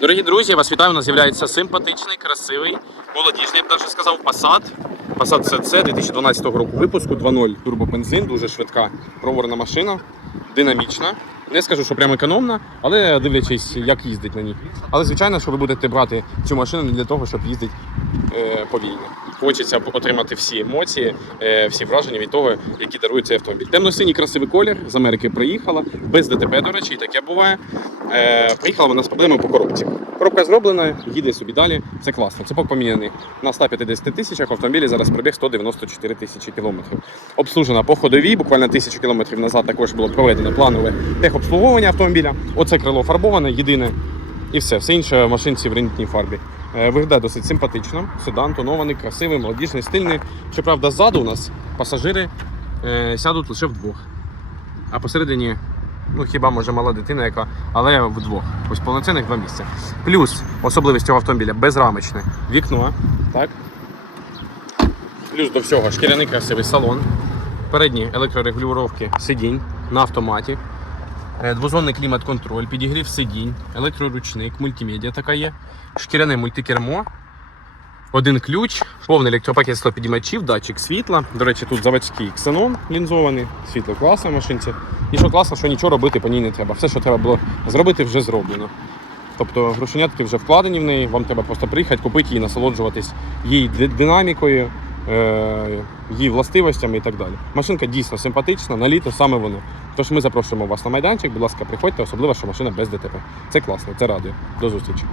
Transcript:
Дорогі друзі, я вас вітаю. У нас з'являється симпатичний, красивий, молодіжний, я б навіть сказав, Passat. Passat CC 2012 року випуску 2.0 турбобензин, дуже швидка проворна машина, динамічна. Не скажу, що прям економна, але дивлячись, як їздить на ній. Але звичайно, що ви будете брати цю машину не для того, щоб їздити е, повільно. Хочеться отримати всі емоції, е, всі враження від того, які дарує цей автомобіль. Темно-синій красивий колір з Америки приїхала, без ДТП, до речі, і таке буває. Е, приїхала вона з проблемою по коробці. Коробка зроблена, їде собі далі. Це класно. Цепок поміняний на 150 тисячах. Автомобілі зараз пробіг 194 тисячі кілометрів. Обслужена по ходовій, буквально тисячу кілометрів назад також було проведено планове техобслуговування автомобіля. Оце крило фарбоване, єдине. І все, все інше машинці в рентній фарбі. Е, Виглядає досить симпатично. Седан тонований, красивий, молодіжний, стильний. Щоправда, ззаду у нас пасажири е, сядуть лише вдвох. А посередині, ну хіба може мала дитина, яка, але вдвох. Ось повноцінних два місця. Плюс особливість цього автомобіля безрамочне вікно. Так? Плюс до всього шкіряний красивий салон. Передні електрорегулювання сидінь на автоматі. Е, Двозонний клімат-контроль, підігрів сидінь, електроручник, мультимедіа така є, шкіряне мультикермо, один ключ, повний електропакет склопідіймачів, датчик світла. До речі, тут заводський ксенон лінзований, світло класне в машинці. І що класно, що нічого робити по ній не треба. Все, що треба було зробити, вже зроблено. Тобто грошенятки вже вкладені в неї, вам треба просто приїхати, купити її, насолоджуватись її динамікою, е, її властивостями і так далі. Машинка дійсно симпатична, на літо саме воно. Тож ми запрошуємо вас на майданчик, будь ласка, приходьте, особливо, що машина без ДТП. Це класно, це радує. До зустрічі.